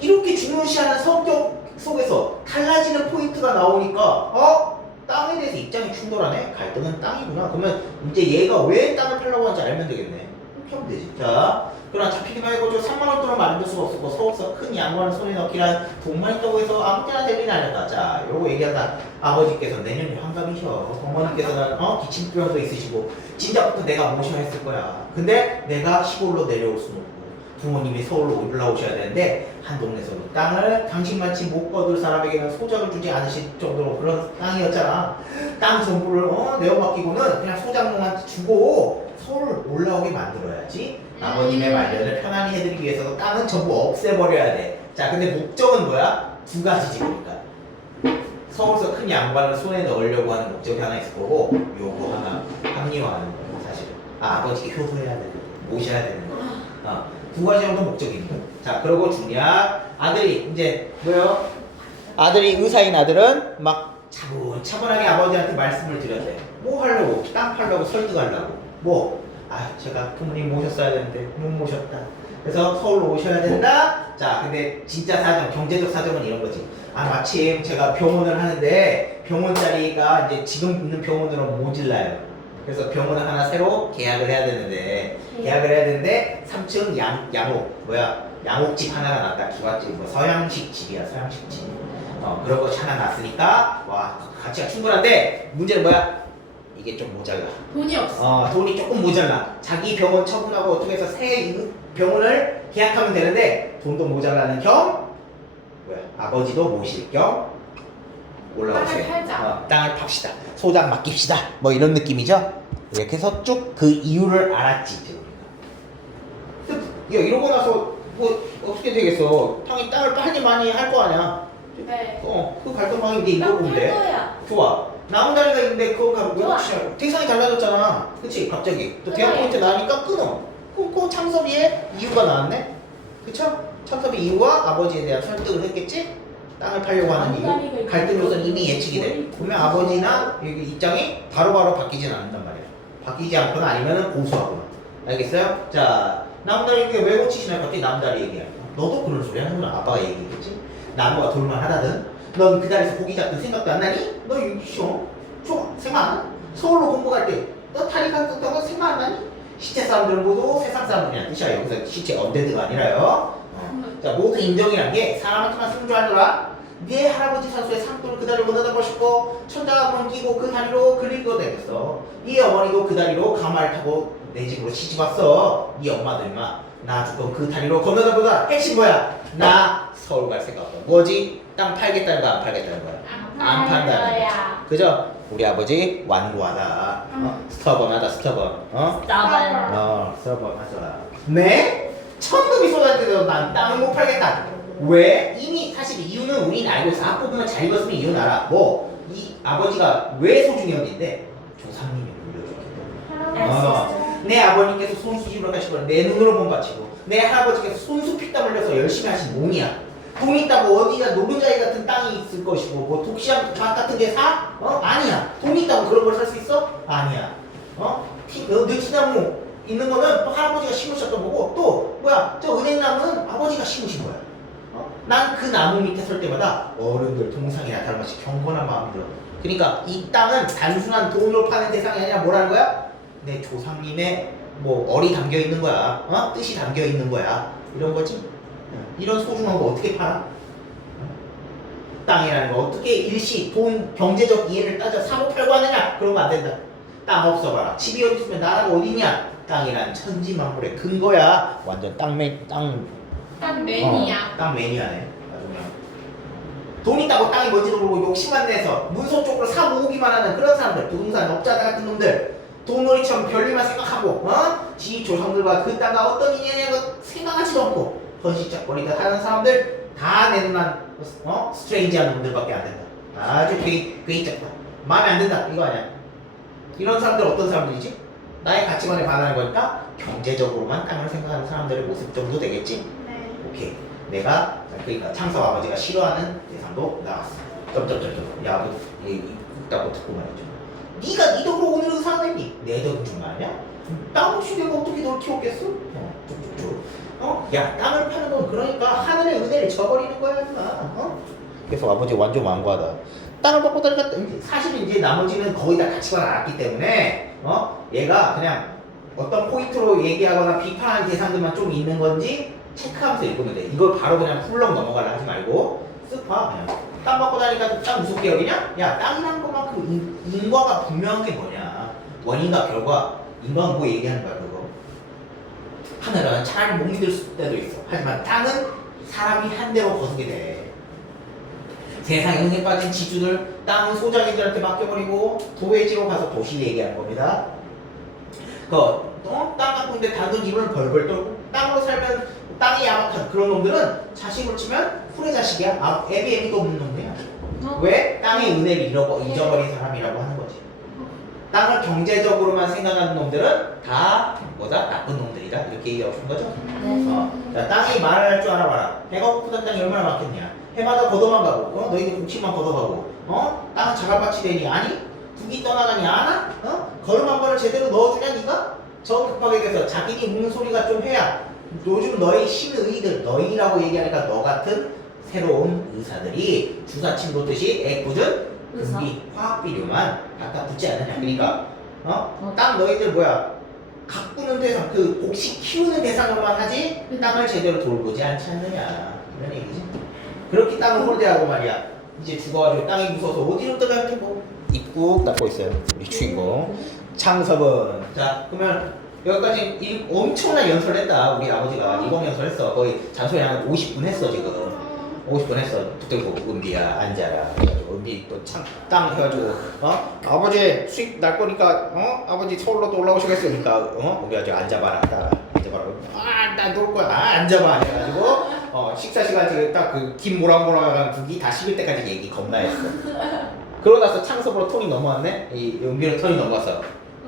이렇게 중요시하는 성격 속에서 달라지는 포인트가 나오니까 땅에 대해서 입장이 충돌하네? 갈등은 땅이구나. 그러면 이제 얘가 왜 땅을 팔려고 하는지 알면 되겠네. 이렇게 하면 되지. 자, 그러나 잡히기만 해고 3만 원 돈을 만들 수가 없었고 서울서 큰 양반을 손에 넣기란 돈만 있다고 해서 아무 때나 되긴 아니다. 자, 요거 얘기하다 아버지께서 내년에 환갑이셔. 어머니께서는 기침병도 있으시고 진작부터 내가 모셔야 했을 거야. 근데 내가 시골로 내려올 수는 없고 부모님이 서울로 올라오셔야 되는데 한 동네에서 땅을 당신만치 못 거둘 사람에게는 소작을 주지 않으실 정도로 그런 땅이었잖아. 땅 전부를 내어맡기고는 그냥 소작농한테 주고 서울 올라오게 만들어야지. 아버님의 말년을 편안히 해드리기 위해서 땅은 전부 없애버려야 돼. 자, 근데 목적은 뭐야? 두 가지지 그러니까. 서울서 큰 양반을 손에 넣으려고 하는 목적이 하나 있을 거고 요거 하나 합리화하는 거야 사실은. 아버지께 효도해야 되는 거, 모셔야 되는 거. 두 가지 정도 목적이 있는 거야. 자, 그리고 중요한 아들이 이제 뭐요? 아들이 의사인 아들은 막 차분차분하게 아버지한테 말씀을 드렸대. 뭐 하려고? 땅 팔려고 설득하려고. 제가 부모님 모셨어야 되는데 못 모셨다. 그래서 서울로 오셔야 된다. 자, 근데 진짜 사정, 경제적 사정은 이런 거지. 마침 제가 병원을 하는데 병원 자리가 이제 지금 있는 병원으로 모질라요. 그래서 병원을 하나 새로 계약을 해야 되는데 3층 양옥집 하나가 났다. 기와집 서양식 집이야. 서양식 집. 그런 것이 하나 났으니까 가치가 충분한데 문제는 뭐야? 이게 좀 모자라. 돈이 없어. 돈이 조금 모자라. 자기 병원 처분하고 어떻게 해서 새 병원을 계약하면 되는데 돈도 모자라는 겸 아버지도 모실 겸 올라오세요. 땅을 팔자. 땅을 팝시다. 소장 맡깁시다. 뭐 이런 느낌이죠? 이렇게 해서 쭉 그 이유를 알았지 이제 우리가. 야, 이러고 나서 뭐 어떻게 되겠어? 형이 땅을 빨리 많이 할 거 아니야? 네. 그 갈등방이 이제 이거 보면 돼. 좋아. 남은 자리가 있는데 그거 왜 대상이 달라졌잖아. 그치? 갑자기 또 대학 포인트 나니까 끊어. 그 창섭이의 이유가 나왔네. 그쵸? 창섭의 이유와 아버지에 대한 설득을 했겠지? 땅을 팔려고 하는 이유. 갈등 요소는 이미 예측이 돼. 보면 아버지나 입장이 바로바로 바뀌진 않는단 말이야. 바뀌지 않거나 아니면 고수하거나. 알겠어요? 자, 남다리 얘기 왜 고치시나요? 갑자기 남다리 얘기야. 너도 그런 소리 하는구나. 아빠가 얘기했겠지? 나무가 돌만하다든. 넌 그 자리에서 고기 잡든 생각도 안 나니? 너 생각 안 나? 서울로 공부 갈 때 너 다리 갔다고 생각 안 나니? 시체 사람들은 모두 세상 사람들이란 뜻이야. 여기서 시체 언데드가 아니라요. 자, 모두 인정이란 게 사람한테만 쓰는 줄 알더라. 네 할아버지 산소에 상도를 그 다리로 건너다 보시고 천자문 끼고 그 다리로 그리고 다녔어. 네 어머니도 그 다리로 가마를 타고 내 집으로 시집왔어. 네 엄마도 임마 나 죽고 그 다리로 건너다 보다. 핵심 뭐야? 나 서울 갈 생각 없어. 뭐지? 땅 팔겠다는 거야 안 팔겠다는 거야? 안 판다는 거야. 그죠? 우리 아버지 완고하다. 스터번하다 스터번. 스터번하더라. 네? 천금이 쏟아지더라도 난 땅을 못 팔겠다. 왜? 이미 사실 이유는 우린 알고 있어. 앞부분을 잘 읽었으면 이유는 알아. 이 아버지가 왜 소중했는데 조상님이 물려줬기 때문에. 내 아버님께서 손수 일을 하시고 내 눈으로 본 바치고 내 할아버지께서 손수 피땀 흘려서 열심히 하신 몸이야. 돈 있다고 어디가 노른자리 같은 땅이 있을 것이고 뭐 독시장 밭 같은 게 사? 아니야. 돈 있다고 그런 걸 살 수 있어? 아니야. 느티나무 있는 거는 또 할아버지가 심으셨던 거고 또 뭐야 저 은행나무는 아버지가 심으신 거야. 난 그 나무 밑에 설 때마다 어른들 동상이나 다름없이 경건한 마음이 들어. 그러니까 이 땅은 단순한 돈으로 파는 대상이 아니라 뭐라는 거야? 내 조상님의 뭐 얼이 담겨 있는 거야. 뜻이 담겨 있는 거야. 이런 거지. 이런 소중한 거 어떻게 팔아? 땅이라는 거 어떻게 일시 돈 경제적 이해를 따져 사고 팔고 하느냐? 그런 거 안 된다. 땅 없어봐라. 집이 어디 있으면 나라가 어디냐? 땅이란 천지만물의 근거야. 완전 딱 매니아. 땅 매니아네. 아주 그냥. 돈 있다고 땅이 뭔지도 모르고 욕심만 내서 문서쪽으로 사 모으기만 하는 그런 사람들, 부동산 업자들 같은 놈들, 돈놀이처럼 별일만 생각하고, 지 조상들과 그 땅과 어떤 인연이냐고 생각하지도 않고 헌시짝거리다 하는 사람들 다 내 눈안 스트레인지한 놈들밖에 안 된다. 아주 괴이짝다. 마음에 안 든다. 이거 아니야. 이런 사람들 어떤 사람들이지? 나의 가치관에 반하는 거니까 경제적으로만 땅을 생각하는 사람들의 모습 정도 되겠지? 네. 오케이. 내가 그러니까 창섭 아버지가 싫어하는 대상도 나왔어. 점점점점. 야, 있다고 듣고 말이죠. 네가 네 덕으로 오늘 의사했니? 내 덕인 줄 아냐? 땅 없이 내가 어떻게 널 키웠겠어? 쭉쭉쭉. 야, 땅을 파는 건 그러니까 하늘의 은혜를 저버리는 거야, 인마. 그래서 아버지 완전 완고하다. 땅을 받고 다니까 사실은 이제 나머지는 거의 다 가치관을 알았기 때문에 얘가 그냥 어떤 포인트로 얘기하거나 비판하는 대상들만 좀 있는 건지 체크하면서 읽으면 돼. 이걸 바로 그냥 훌렁 넘어가려 하지 말고 쓱 봐. 그냥 땅 받고 다니까 땅 무섭게 여기냐? 야, 땅이라는 것만큼 인과가 분명한 게 뭐냐? 원인과 결과. 인과는 뭐 얘기하는 거야 그거. 하늘은 차라리 못 믿을 때도 있어. 하지만 땅은 사람이 한 대로 거두게 돼. 세상에 흥에 빠진 지주들 땅은 소장인들한테 맡겨버리고 도회지로 가서 도시 얘기하는 겁니다. 땅 갖고있는데 당근 기분을 벌벌 떨고 땅으로 살면 땅이 야박한 그런 놈들은 자식으로 치면 후레 자식이야. 애비도 없는 놈들이야. 왜? 땅의 은혜를 잊어버린 사람이라고 하는 거지. 땅을 경제적으로만 생각하는 놈들은 다 뭐다? 나쁜 놈들이다. 이렇게 얘기하고 싶은 거죠. 자, 땅이 말을 할 줄 알아봐라. 배가 고프던 땅이 얼마나 많겠냐. 해마다 걷어만 가고, 너희들 국치만 걷어가고, 땅은 자갈밭이 되니 아니? 국이 떠나가니 아나? 걸음 한 번을 제대로 넣어주냐 니가? 저 급하게 돼서 자기니 묻는 소리가 좀 해야 요즘 너희 신의들, 너희라고 얘기하니까 너 같은 새로운 의사들이 주사침 놓듯이 애꿎은 금비, 화학비료만 갖다 붙지 않느냐. 그러니까 땅 너희들 뭐야? 가꾸는 대상, 그 곡식 키우는 대상으로만 하지 땅을 제대로 돌보지 않지 않느냐. 이런 얘기지. 그렇게 땅을 홀대하고 말이야. 이제 죽어가지고 땅이 무서워서 어디로 들어갈지 뭐 입국 닫고 있어요. 우리 주인공 창섭은. 자, 그러면 여기까지 엄청난 연설을 했다. 우리 아버지가 이공 연설했어. 거의 잔소리 한 50분 했어 지금. 50분 했어. 붙들고 은비야 앉아라. 그래가지고 은비 또 땅 해가지고 아버지 수익 날 거니까 아버지 서울로 또 올라오시겠으니까 은비 아주 앉아봐라. 딱 앉아봐라. 나 놀 거야. 앉아봐. 해가지고 식사 시간 지금 딱 그 김 모락모락한 국이 다 식을 때까지 얘기 겁나 했어. 그러고 나서 창섭으로 톤이 넘어왔네. 이 은비로 톤이 넘어와서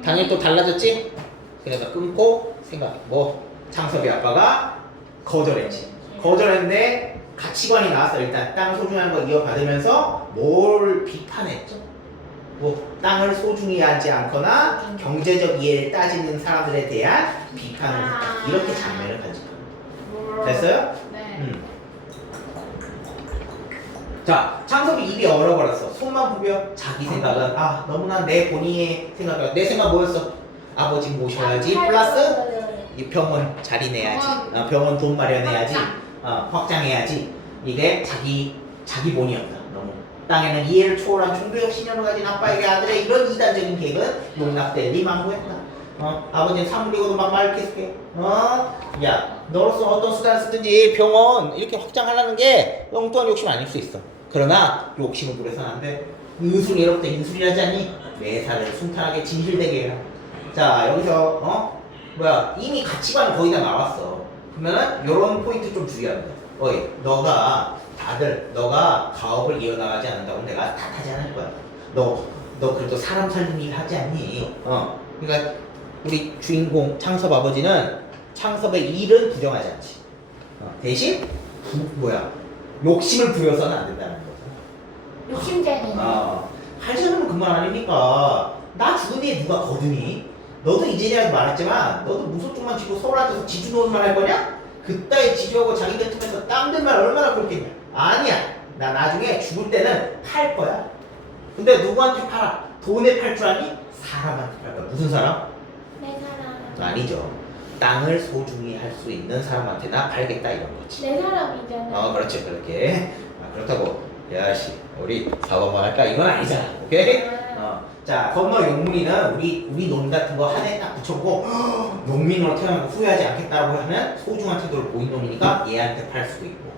당연히 또 달라졌지. 그래서 끊고 창섭이 아빠가 거절했지. 거절했는데 가치관이 나왔어. 일단 땅 소중한 거 이어받으면서 뭘 비판했죠? 뭐 땅을 소중히 하지 않거나 경제적 이해를 따지는 사람들에 대한 비판을 했다. 이렇게 장면을 간직합니다. 됐어요? 네. 자, 창섭이 입이 얼어버렸어. 손만 부벼. 자기 생각은 너무나 내 본인의 생각이야. 내 생각 뭐였어? 아버지 모셔야지 플러스 이 병원 자리 내야지. 병원 돈 마련해야지. 확장해야지. 이게 자기 본이었다. 너무 땅에는 이해를 초월한 종교적 신념을 가진 아빠에게 아들의 이런 이단적인 계획은 용납되리 망고했다. 아버지는 사물이고도 막말 계속해. 야, 너로서 어떤 수단을 쓰든지 병원 이렇게 확장하려는 게 엉뚱한 욕심 아닐 수 있어. 그러나 욕심을 부려서는 안 돼. 의술이롭다 인술이라지 않니? 매사를 순탄하게 진실되게 해라. 자, 여기서 이미 가치관이 거의 다 나왔어. 그러면은 요런 포인트 좀 주의하면 돼. 너가 가업을 이어나가지 않는다고 내가 탓하지 않을 거야. 너 그래도 사람 살리는 일 하지 않니? 그러니까 우리 주인공 창섭 아버지는 창섭의 일은 부정하지 않지. 대신 욕심을 부려서는 안 된다는 거죠. 욕심쟁이. 하려면 그만 아닙니까? 나 죽은 뒤에 누가 거두니? 너도 이제냐고 말했지만 너도 무소쪽만 쥐고 서울 앉아서 지주노릇만 할 거냐? 그따위 지주하고 자기들 틈에서 땀들만 얼마나 그렇겠냐? 아니야. 나 나중에 죽을 때는 팔 거야. 근데 누구한테 팔아? 돈에 팔 줄 아니? 사람한테 팔 거야. 무슨 사람? 내 사람. 아니죠. 땅을 소중히 할 수 있는 사람한테나 팔겠다 이런 거지. 내 사람이잖아. 그렇죠. 그렇게. 그렇다고 야씨 우리 사업만 할까? 이건 아니잖아. 오케이? 자, 건너 용문이는 우리 논 같은 거 한 해 딱 붙여보고 농민으로 태어나면 후회하지 않겠다고 하면 소중한 태도를 보인 놈이니까 얘한테 팔 수도 있고,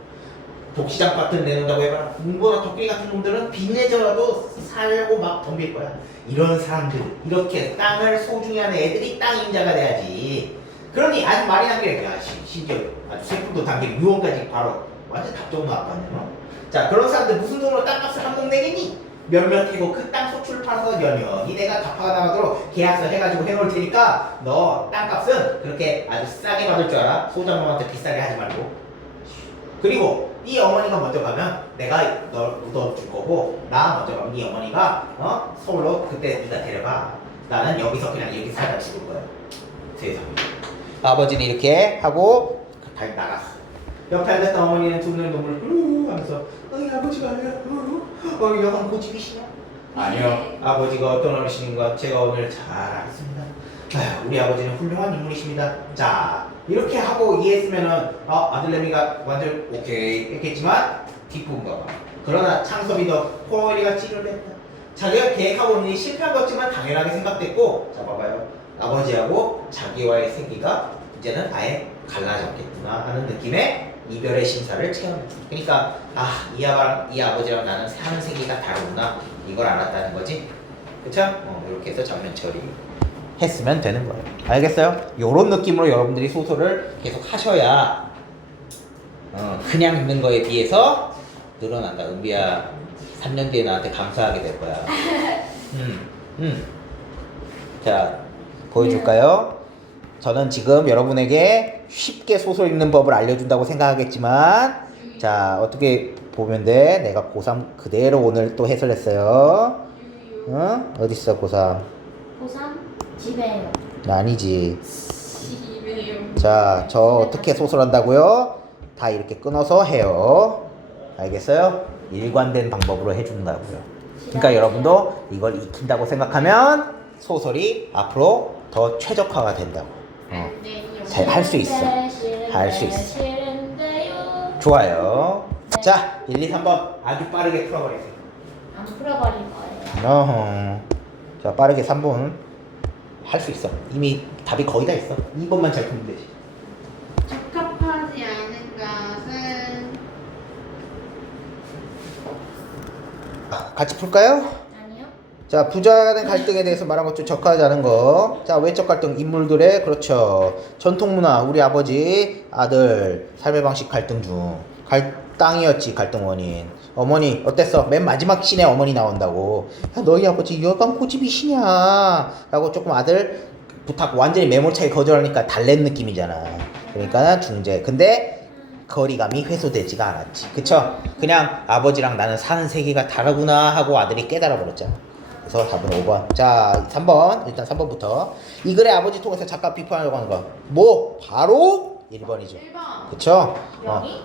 독시장 같은 내놓는다고 해봐라. 문보나 토끼 같은 놈들은 빚내져라도 살고 막 덤빌 거야. 이런 사람들, 이렇게 땅을 소중히 하는 애들이 땅 임자가 돼야지. 그러니 아주 말이 남게, 심지어 아주 세품도 담긴 유언까지 바로 완전 답정 나왔거든요. 자, 그런 사람들 무슨 돈으로 땅값을 한몫 내겠니? 몇몇 해고 그 땅 소출을 팔아서 연연히 내가 갚아가 나가도록 계약서 해가지고 해놓을 테니까 너 땅값은 그렇게 아주 싸게 받을 줄 알아. 소장놈한테 비싸게 하지 말고. 그리고 네 어머니가 먼저 가면 내가 널 묻어줄 거고, 나 먼저 가면 네 어머니가 서울로 그때 네가 데려가. 나는 여기서 그냥 여기 살다 죽을 거야. 세상에. 아버지는 이렇게 하고 다 나갔어. 옆에 앉았던 어머니는 두 눈에 눈물을 하면서 아버지가 아니라 여간 고집이시냐? 아니요, 아버지가 어떤 어르신인가 제가 오늘 잘 알았습니다. 우리 아버지는 훌륭한 인물이십니다. 자, 이렇게 하고 이해했으면은 아들내미가 완전 오케이 했겠지만 뒷부분가 봐. 그러나 창섭이 더 포일이가 찌를 했다. 자기가 계획하고 있는 일이 실패한 것지만 당연하게 생각됐고, 자 봐봐요, 아버지하고 자기와의 세계가 이제는 아예 갈라졌겠구나 하는 느낌의 이별의 심사를 체험했다. 그러니까 이 아버지랑 나는 사는 세계가 다르구나, 이걸 알았다는 거지. 그쵸? 이렇게 해서 장면 처리 했으면 되는 거예요. 알겠어요? 요런 느낌으로 여러분들이 소설을 계속 하셔야 그냥 읽는 거에 비해서 늘어난다. 은비야, 3년 뒤에 나한테 감사하게 될 거야. 자, 보여줄까요? 저는 지금 여러분에게 쉽게 소설 읽는 법을 알려준다고 생각하겠지만, 자, 어떻게 보면 돼? 내가 고3 그대로 오늘 또 해설했어요. 어딨어 고3? 고3 집에요. 아니지. 집에요. 자, 저 어떻게 소설한다고요? 다 이렇게 끊어서 해요. 알겠어요? 일관된 방법으로 해준다고요. 그러니까 여러분도 이걸 익힌다고 생각하면 소설이 앞으로 더 최적화가 된다고. 잘 할 수 있어. 할 수 있어. 좋아요. 자, 1, 2, 3번 아주 빠르게 풀어버리세요. 안 풀어버릴 거예요. 자, 빠르게 3번 할 수 있어. 이미 답이 거의 다 있어. 2번만 잘 풀면 되지. 적합하지 않은 것은 같이 풀까요? 아니요. 자, 부자 간 갈등에 대해서 말한 것 중 적합하지 않은 거. 자, 외적 갈등, 인물들의, 그렇죠. 전통 문화, 우리 아버지, 아들, 삶의 방식 갈등 중. 땅이었지, 갈등 원인. 어머니, 어땠어? 맨 마지막 씬에 어머니 나온다고. 야, 너희 아버지 여간 고집이시냐? 라고 조금 아들 부탁, 완전히 매몰차게 거절하니까 달랜 느낌이잖아. 그러니까 중재. 근데 거리감이 회수되지가 않았지. 그쵸? 그냥 아버지랑 나는 사는 세계가 다르구나 하고 아들이 깨달아 버렸잖아. 그래서 답은 5번. 자, 3번. 일단 3번부터. 이 글의 아버지 통해서 작가 비판하려고 하는 거. 뭐? 바로 1번이죠. 1번. 그쵸? 여기?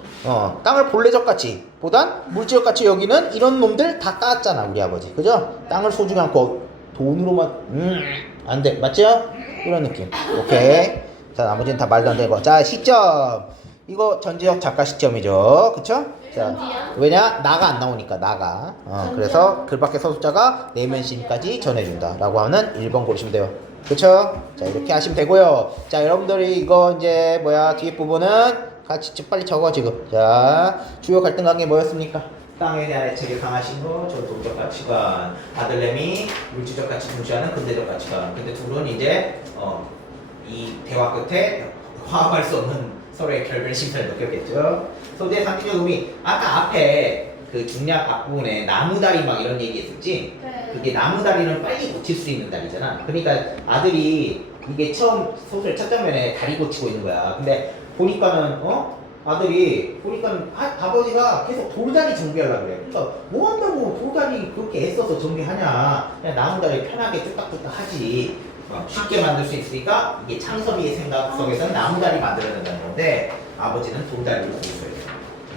땅을 본래적 가치 보단 물질적 가치 여기는 이런 놈들 다 깠잖아, 우리 아버지. 그죠? 땅을 소중히 않고 돈으로만, 안 돼. 맞죠? 이런 느낌. 오케이. 자, 나머지는 다 말도 안 되고. 자, 시점. 이거 전지적 작가 시점이죠. 그쵸? 자, 왜냐? 나가 안 나오니까, 나가. 그래서 글밖의 서술자가 내면심까지 전해준다. 라고 하는 1번 고르시면 돼요. 그쵸? 자, 이렇게 하시면 되고요. 자, 여러분들이 이거 이제 뒤에 부분은 같이 빨리 적어, 지금. 자, 주요 갈등 관계 뭐였습니까? 땅에 대한 애착이 강하신 거, 전통적 가치관, 아들내미, 물질적 가치 중시하는 근대적 가치관. 근데 둘은 이제, 이 대화 끝에 화합할 수 없는 서로의 결별 심사를 느꼈겠죠. 소재의 상징적 의미, 아까 앞에 그 중략 앞부분에 나무다리 막 이런 얘기 했었지? 네. 그게 나무다리는 빨리 고칠 수 있는 다리잖아. 그러니까 아들이 이게 처음 소설 첫 장면에 다리 고치고 있는 거야. 근데 보니까는 아들이 보니까 아버지가 계속 돌다리 정비하려고 그래. 그러니까 뭐 한다고 돌다리 그렇게 애써서 정비하냐. 그냥 나무다리 편하게 뚝딱뚝딱 하지. 쉽게 만들 수 있으니까 이게 창섭이의 생각 속에서는 나무다리 만들어야 된다는 건데 아버지는 돌다리를 고수해요.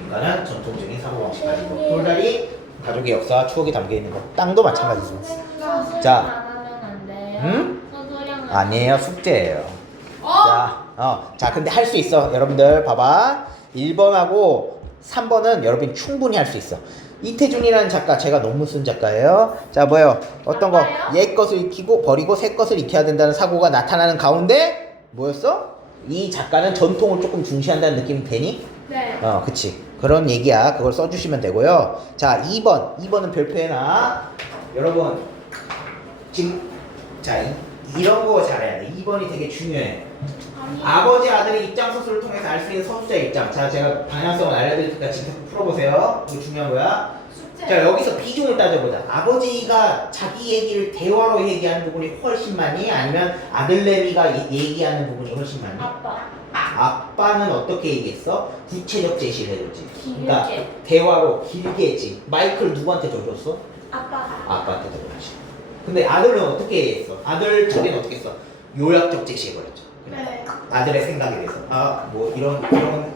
그러니까는 전통적인 사고방식 가지고 돌다리 가족의 역사와 추억이 담겨 있는 거. 땅도 마찬가지죠. 서술형 자. 안 하면 안 돼요? 응? 서술형 아니에요, 숙제예요. 어? 자, 근데 할 수 있어. 여러분들 봐봐. 1번하고 3번은 여러분이 충분히 할 수 있어. 이태준이라는 작가, 제가 논문 쓴 작가예요. 자, 뭐예요? 어떤 거? 아빠요? 옛 것을 익히고 버리고 새 것을 익혀야 된다는 사고가 나타나는 가운데 뭐였어? 이 작가는 전통을 조금 중시한다는 느낌이 되니? 네. 그치. 그런 얘기야. 그걸 써주시면 되고요. 자, 2번은 별표해놔. 여러분, 지금, 자, 이런 거 잘해야 돼. 2번이 되게 중요해. 아버지 아들의 입장 서술을 통해서 알 수 있는 서술자의 입장. 자, 제가 방향성을 알려드릴 테니까 지금 풀어보세요. 이거 중요한 거야. 숙제. 자, 여기서 비중을 따져보자. 아버지가 자기 얘기를 대화로 얘기하는 부분이 훨씬 많이, 아니면 아들내미가 얘기하는 부분이 훨씬 많이? 아빠. 아빠는 어떻게 얘기했어? 구체적 제시를 해줬지. 그러니까 길게. 대화로 길게 했지. 마이크를 누구한테 줘줬어? 아빠. 아빠한테 줘줬지. 근데 아들은 어떻게 얘기했어? 아들 자기는 어떻게 했어? 요약적 제시해버렸죠. 네. 아들의 생각에 대해서 뭐 이런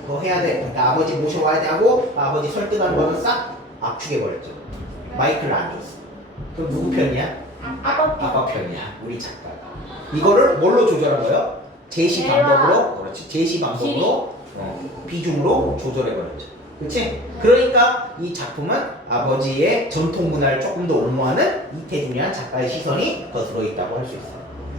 거 해야 돼. 그러니까 아버지 모셔와야 돼 하고 아버지 설득하는 거는 싹 압축해버렸죠. 마이크를 안 줬어. 그럼 누구 편이야? 아빠 편이야. 우리 작가가. 이거를 뭘로 조절한 거예요? 제시 방법으로. 그렇지. 제시 방법으로 비중으로 조절해버렸죠. 그렇지? 그러니까 이 작품은 아버지의 전통 문화를 조금 더 옹호하는 이태준이라는 작가의 시선이 거슬러 있다고 할 수 있어.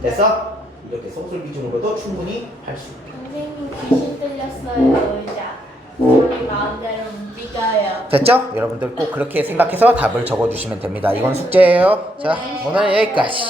그래서 이렇게 소설 비중으로도 충분히 할 수 있다. 선생님 귀신 들렸어요 의자. 우리 마음대로 움직여요. 됐죠? 여러분들 꼭 그렇게 생각해서 답을 적어주시면 됩니다. 이건 숙제예요. 자, 오늘 여기까지.